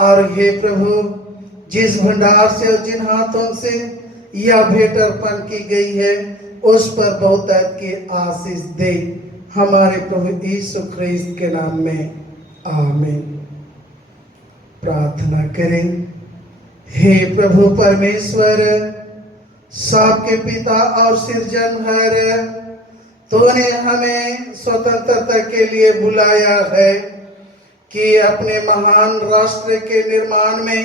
और हे प्रभु, जिस भंडार से और जिन हाथों से यह भेंट अर्पण की गई है उस पर बहुतायत की आशीष दे, हमारे प्रभु यीशु ख्रीस्त के नाम में आमीन। प्रार्थना करें। हे प्रभु परमेश्वर, सबके पिता और सृजनहार, तूने हमें स्वतंत्रता के लिए बुलाया है कि अपने महान राष्ट्र के निर्माण में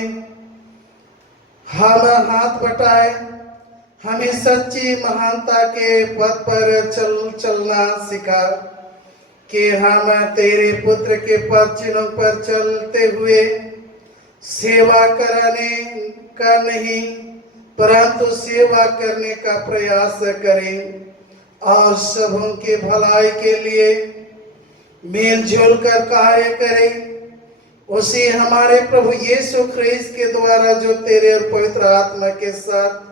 हम हाथ बटाए, हमें सच्ची महानता के पथ पर चलना सिखा, कि हम तेरे पुत्र के पद चिन्हों पर चलते हुए सेवा कराने का नहीं परंतु सेवा करने का प्रयास करें और सबों के भलाई के लिए मिलजुल कर कार्य करें। उसी हमारे प्रभु यीशु ख्रीस्त के द्वारा, जो तेरे और पवित्र आत्मा के साथ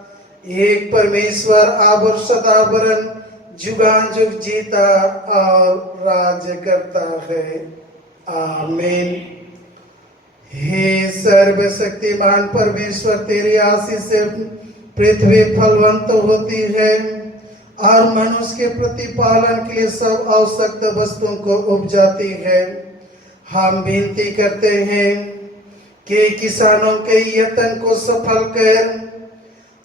एक परमेश्वर अब और सदाबरन जुगान जुग जीता और राज करता है। आमीन। हे सर्वशक्तिमान परमेश्वर, तेरी आशीष से पृथ्वी फलवंत होती है और मनुष्य के प्रतिपालन के लिए सब आवश्यक वस्तुओं को उपजाती है। हम विनती करते हैं कि किसानों के यत्न को सफल कर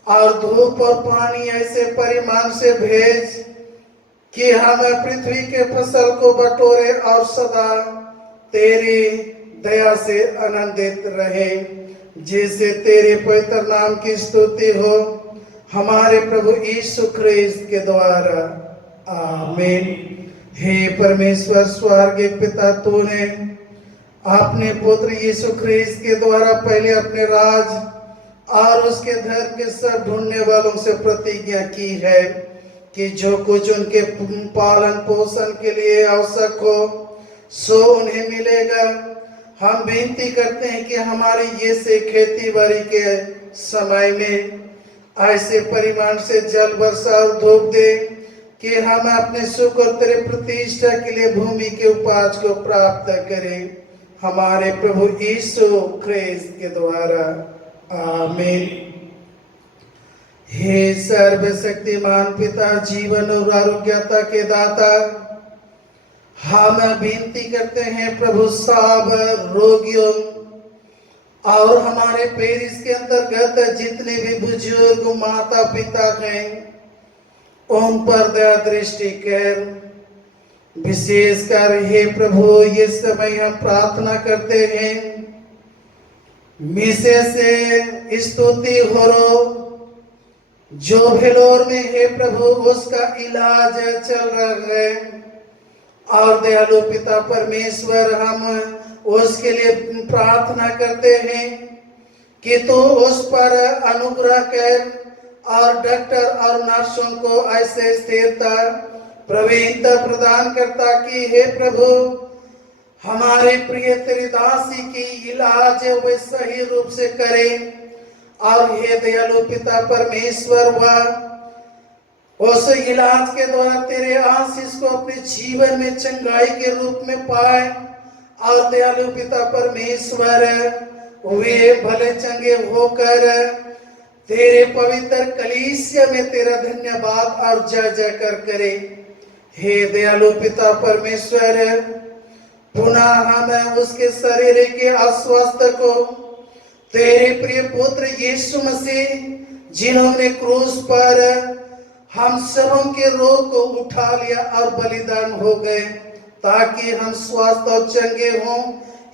और धूप और पानी ऐसे परिमाण से भेज कि हम पृथ्वी के फसल को बटोरे और सदा तेरी दया से आनंदित रहे। जिससे तेरे पवित्र नाम की स्तुति हो, हमारे प्रभु यीशु ख्रिस्त के द्वारा। आमीन। हे परमेश्वर स्वर्गीय पिता, तूने अपने पुत्र यीशु ख्रिस्त के द्वारा पहले अपने राज और उसके धर्म के सब ढूंढने वालों से प्रतिज्ञा की है कि जो कुछ उनके पालन पोषण के लिए आवश्यक हो सो उन्हें मिलेगा। हम विनती करते हैं कि हमारी ये से खेती बाड़ी के समय में ऐसे परिमाण से जल वर्षा और धूप दे कि हम अपने सुख और तेरे प्रतिष्ठा के लिए भूमि के उपज को प्राप्त करें, हमारे प्रभु यीशु ख्रिस्त के द्वारा। आमीन। हे सर्वशक्तिमान पिता, जीवन और आरोग्यता के दाता, हम विनती करते हैं प्रभु सब रोगियों और हमारे पेरिस के अंतर्गत जितने भी बुजुर्ग माता पिता हैं उन पर दया दृष्टि कर। विशेषकर हे प्रभु, ये समय हम प्रार्थना करते हैं मिसे से स्तुति हो जो भेलोर में हे प्रभु उसका इलाज चल रहा है, और दयालु पिता परमेश्वर, हम उसके लिए प्रार्थना करते हैं कि तू उस पर अनुग्रह कर और डॉक्टर और नर्सों को ऐसे स्थिरता प्रवीणता प्रदान करता कि हे प्रभु हमारे प्रिय तेरी दासी की इलाज वे सही रूप से करें। और हे दयालु पिता परमेश्वर, वह उस इलाज के द्वारा तेरे आशीष को अपने जीवन में चंगाई के रूप में पाए। और दयालु पिता परमेश्वर, वे भले चंगे होकर तेरे पवित्र कलीसिया में तेरा धन्यवाद और जय जयकार करे। हे दयालु पिता परमेश्वर, पुनः हम उसके शरीर के अस्वस्थ को तेरे प्रिय पुत्र यीशु मसीह, जिन्होंने क्रूस पर हम सबों के रोग को उठा लिया और बलिदान हो गए ताकि हम स्वस्थ और चंगे हों।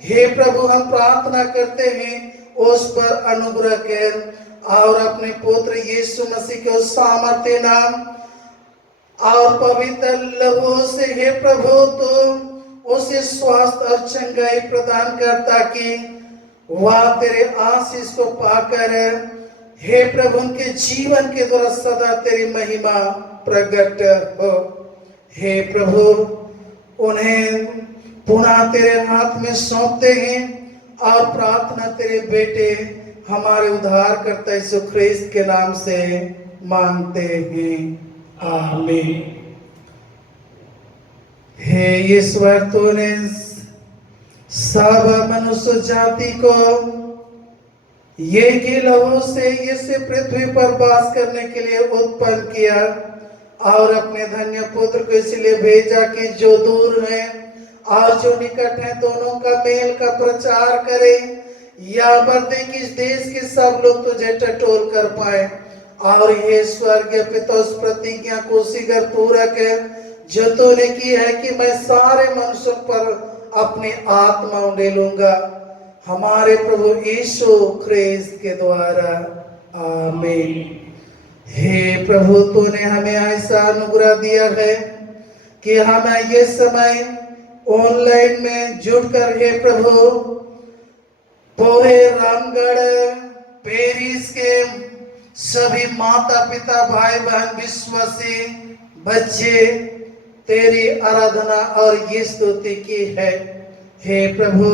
हे प्रभु, हम प्रार्थना करते हैं उस पर अनुग्रह कर और अपने पुत्र यीशु मसीह के सामर्थ्य नाम और पवित्र लहू से हे प्रभु तो उसे स्वास्थ्य और चंगाई प्रदान कर ताकि वह तेरे आशीष को पाकर हे प्रभु उनके जीवन के द्वारा सदा तेरी महिमा प्रकट हो। हे प्रभु, उन्हें पुनः तेरे हाथ में सौंपते हैं और प्रार्थना तेरे बेटे हमारे उद्धारकर्ता यीशु ख्रिस्त के नाम से मांगते हैं। आमीन। हे ईश्वर, तूने सब मनुष्य जाति को ये की लहू से इस पृथ्वी पर वास करने के लिए उत्पन्न किया और अपने धन्य पुत्र को इसलिए भेजा कि जो दूर हैं और जो निकट हैं दोनों का मेल का प्रचार करे, या बर्दे कि इस देश के सब लोग तुझे टटोल कर पाए। और ये स्वर्गीय पिता उस प्रतिज्ञा को शीघ्र पूरा कर जो तूने की है कि मैं सारे मनुष्यों पर अपनी आत्मा उंडेलूंगा, हमारे प्रभु यीशु ख्रिस्त के द्वारा। आमीन। हे प्रभु, तूने हमें ऐसा अनुग्रह दिया है कि हम ये समय ऑनलाइन में जुड़कर हे प्रभु पूरे रामगढ़ पेरिस के सभी माता पिता भाई बहन विश्वासी बच्चे तेरी आराधना और ये स्तुति की है। हे प्रभु,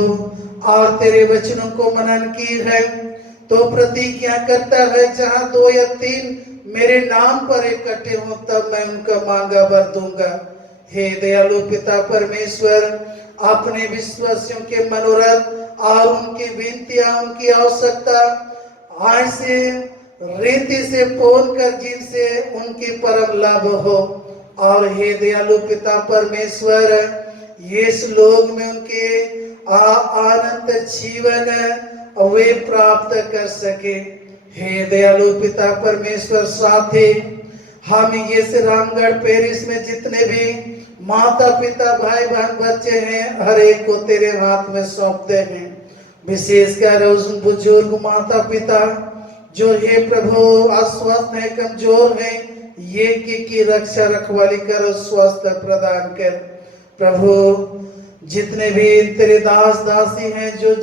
और तेरे वचनों को मनन की है तो प्रतिज्ञा करता है जहां 2 या 3 मेरे नाम पर इकट्ठे हों तब मैं उनका मांगा वर दूंगा। हे दयालु पिता परमेश्वर, अपने विश्वासियों के मनोरथ और उनकी विनतियां उनकी आवश्यकता ऐसे रीति से पूर्ण कर जिनसे उनकी परम लाभ हो। और हे दयालु पिता परमेश्वर, ये लोग में उनके आनंद जीवन वे प्राप्त कर सके। हे दयालु पिता परमेश्वर, साथ ही हम ये रामगढ़ पेरिस में जितने भी माता पिता भाई बहन बच्चे हैं हर एक को तेरे हाथ में सौंपते हैं। विशेषकर उस बुजुर्ग माता पिता जो हे प्रभु अस्वस्थ है, कमजोर है, ये की रक्षा रखवाली कर, स्वास्थ्य प्रदान कर। प्रभु जितने भी तेरे दास दासी हैं जो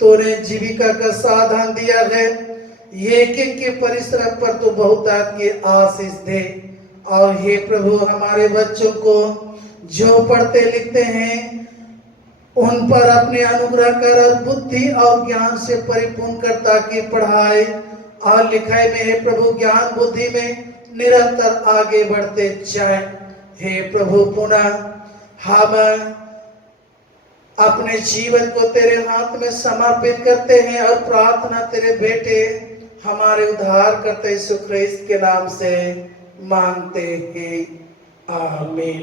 तूने जीविका का साधन दिया है, ये के परिश्रम पर तो बहुत की आशीष दे। और हे प्रभु हमारे बच्चों को जो पढ़ते लिखते हैं उन पर अपने अनुग्रह कर और बुद्धि और ज्ञान से परिपूर्ण कर, ताकि पढ़ाई और लिखाई में हे प्रभु ज्ञान बुद्धि में निरंतर आगे बढ़ते जाए। हे प्रभु पुनः हम अपने जीवन को तेरे हाथ में समर्पित करते हैं और प्रार्थना तेरे बेटे हमारे उद्धार करते यीशु ख्रीस्त के नाम से मांगते हैं, आमीन।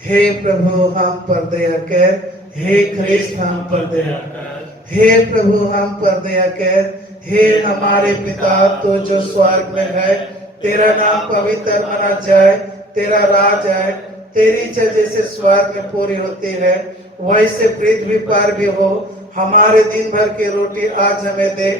हे प्रभु हम पर दया कर, हे ख्रीस्त हम पर दया कर, हे प्रभु हम पर दया कर। हे हमारे पिता तो जो स्वर्ग में है, तेरा नाम पवित्र माना जाए, तेरा राज आए, तेरी इच्छा जैसे स्वर्ग में पूरी होती है वैसे पृथ्वी पर भी हो। हमारे दिन भर की रोटी आज हमें दे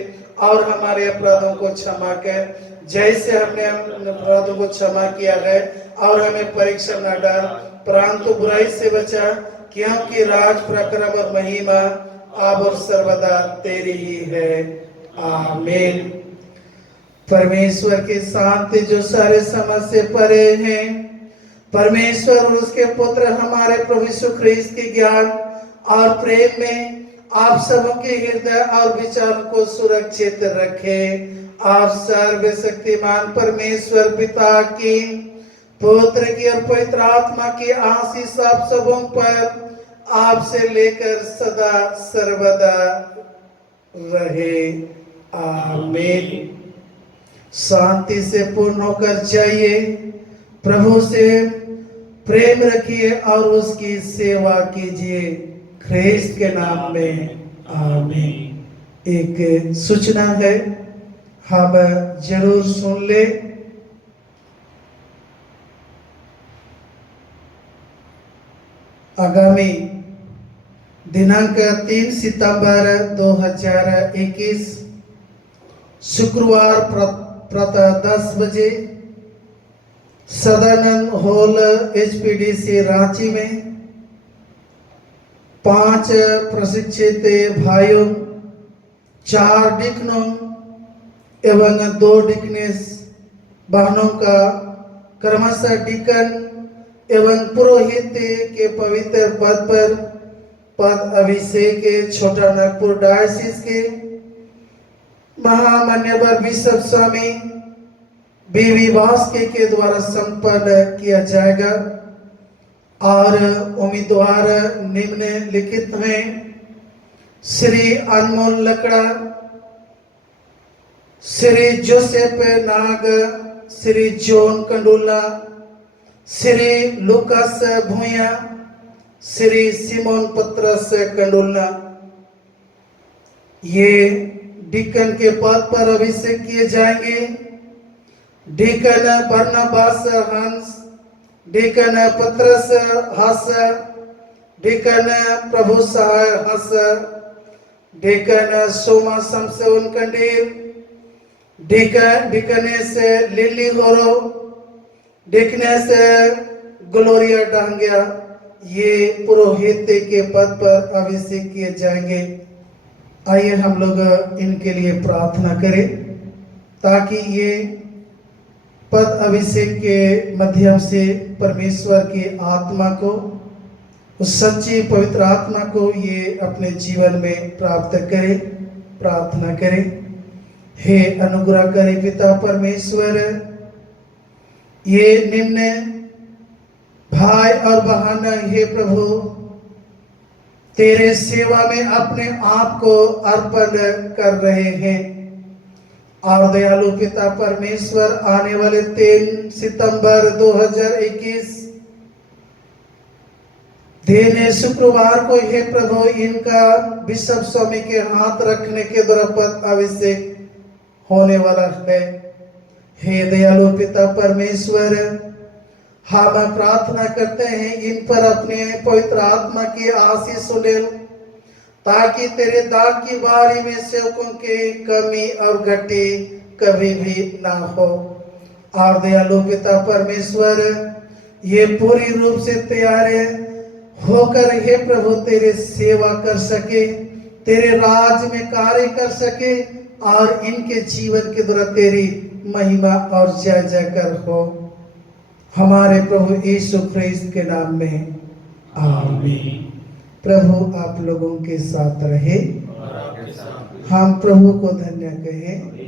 और हमारे अपराधों को क्षमा कर जैसे हमने अपराधों को क्षमा किया है, और हमें परीक्षा न डाल परंतु बुराई से बचा, क्योंकि राज प्रक्रम और महिमा अब और सर्वदा तेरी ही है, आमीन। परमेश्वर की शांति जो सारे समझ से परे हैं, परमेश्वर और उसके पुत्र हमारे प्रभु यीशु ख्रीस्त के ज्ञान और प्रेम में आप सबों के हृदय और विचारों को सुरक्षित रखे। आप सर्वशक्तिमान परमेश्वर पिता की, पुत्र की और पवित्र आत्मा की आशीष आप सबों पर आपसे लेकर सदा सर्वदा रहे, आमीन। शांति से पूर्ण होकर जाइए, प्रभु से प्रेम रखिए और उसकी सेवा कीजिए, ख्रीस्त के नाम में, आमीन। एक सूचना है, हम जरूर सुन ले। आगामी दिनांक 3 सितंबर 2021 शुक्रवार प्रातः 10 बजे सदानंद हॉल HPDC रांची में 5 प्रशिक्षित भाइयों, 4 डिकनों एवं 2 डिकनेस बहनों का क्रमशः डिकन एवं पुरोहित के पवित्र पद पर पद अभिषेक छोटा नागपुर डायसिस के महामान्यवर बिशप स्वामी बीवी वास्के के द्वारा संपन्न किया जाएगा। और उम्मीदवार निम्नलिखित हैं: श्री अनमोल लकड़ा, श्री जोसेफ नाग, श्री जॉन कंडुला, श्री लुकास भूया, श्री सिमोन पत्रस कंडुला। ये डिकन के पद पर अभिषेक किए जाएंगे। डिकन बरनबास हंस, डिकन पत्रस हस, डिकन प्रभु सहाय हस, डिकन सोमा समसोन कंडीर, डिकनेस लिली होरो, डिकनेस ग्लोरिया डांगिया, ये पुरोहित के पद पर अभिषेक किए जाएंगे। आइए हम लोग इनके लिए प्रार्थना करें ताकि ये पद अभिषेक के माध्यम से परमेश्वर की आत्मा को, उस सच्ची पवित्र आत्मा को ये अपने जीवन में प्राप्त करें। प्रार्थना करें। हे अनुग्रहकारी पिता परमेश्वर, ये निम्न भाई और बहन हे प्रभु तेरे सेवा में अपने आप को अर्पण कर रहे हैं। और दयालु पिता परमेश्वर, आने वाले 3 सितंबर 2021 दिन शुक्रवार को हे प्रभु इनका बिशप स्वामी के हाथ रखने के द्वारा पद अभिषेक होने वाला है। हे दयालु पिता परमेश्वर, हम प्रार्थना करते हैं इन पर अपने पवित्र आत्मा की आशीष ले ताकि तेरे दाग की बारी में सेवकों की कमी और घटी कभी भी ना हो। और दयालु पिता परमेश्वर, ये पूरी रूप से तैयार होकर हे प्रभु तेरे सेवा कर सके, तेरे राज में कार्य कर सके और इनके जीवन के द्वारा तेरी महिमा और जय जयकार हो। हमारे प्रभु यीशु ख्रिस्त के नाम में आमीन। प्रभु आप लोगों के साथ रहे। हम प्रभु को धन्य कहें।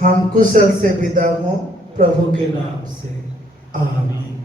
हम कुशल से विदा हों प्रभु के नाम से। आमीन।